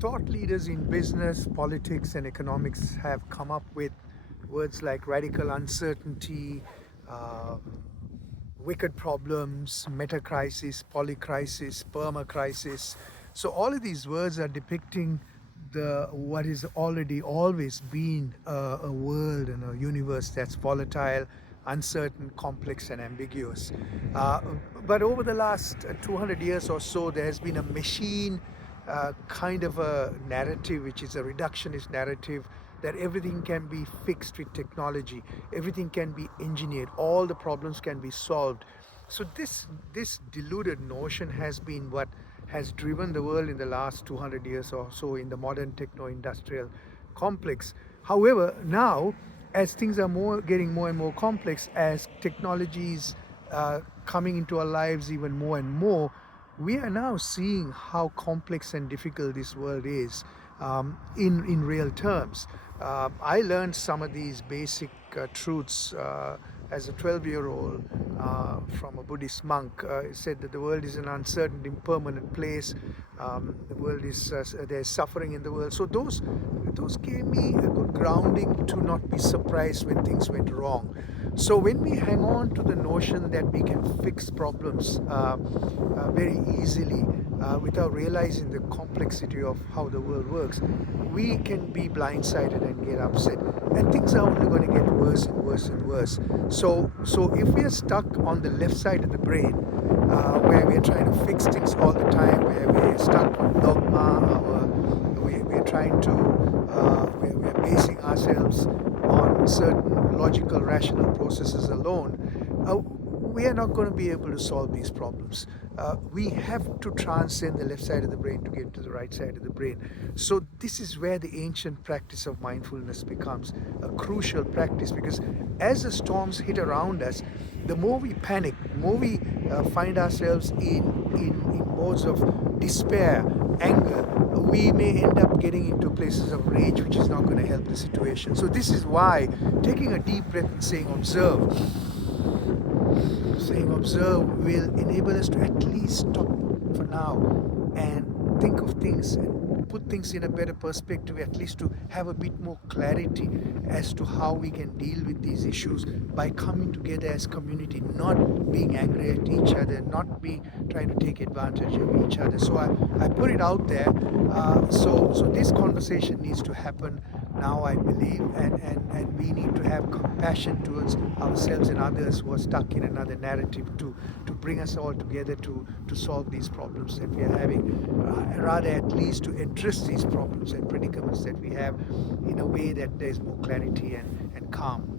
thought leaders in business, politics, and economics have come up with words like radical uncertainty, uh, wicked problems, meta crisis, polycrisis, perma crisis. So all of these words are depicting the what is already always been a world and a universe that's volatile, uncertain, complex, and ambiguous. Uh, but over the last 200 years or so, there has been a machine kind of a narrative, which is a reductionist narrative, that everything can be fixed with technology, everything can be engineered, all the problems can be solved. So this deluded notion has been what has driven the world in the last 200 years or so in the modern techno-industrial complex. However, now as things are getting more and more complex, as technologies coming into our lives even more and more, we are now seeing how complex and difficult this world is in real terms. I learned some of these basic truths as a 12-year-old from a Buddhist monk. He said that the world is an uncertain, impermanent place. The world is there's suffering in the world. So those gave me a good grounding to not be surprised when things went wrong. So when we hang on to the notion that we can fix problems very easily without realizing the complexity of how the world works, we can be blindsided and get upset. And things are only going to get worse and worse and worse. So if we are stuck on the left side of the brain, where we are trying to fix things all the time, where we are stuck on dogma, we are trying to, we are basing ourselves on certain logical, rational processes alone, we are not going to be able to solve these problems. We have to transcend the left side of the brain to get to the right side of the brain. So this is where the ancient practice of mindfulness becomes a crucial practice, because as the storms hit around us, the more we panic, the more we find ourselves in modes of despair, anger, we may end up getting into places of rage, which is not going to help the situation. So this is why taking a deep breath and saying observe will enable us to at least stop for now and think of things and put things in a better perspective, at least to have a bit more clarity as to how we can deal with these issues by coming together as community, not being angry at each other, not be trying to take advantage of each other. So I put it out there. So this conversation needs to happen now, I believe, and we need to have compassion towards ourselves and others who are stuck in another narrative to bring us all together to solve these problems that we are having, rather at least to address these problems and predicaments that we have in a way that there is more clarity and calm.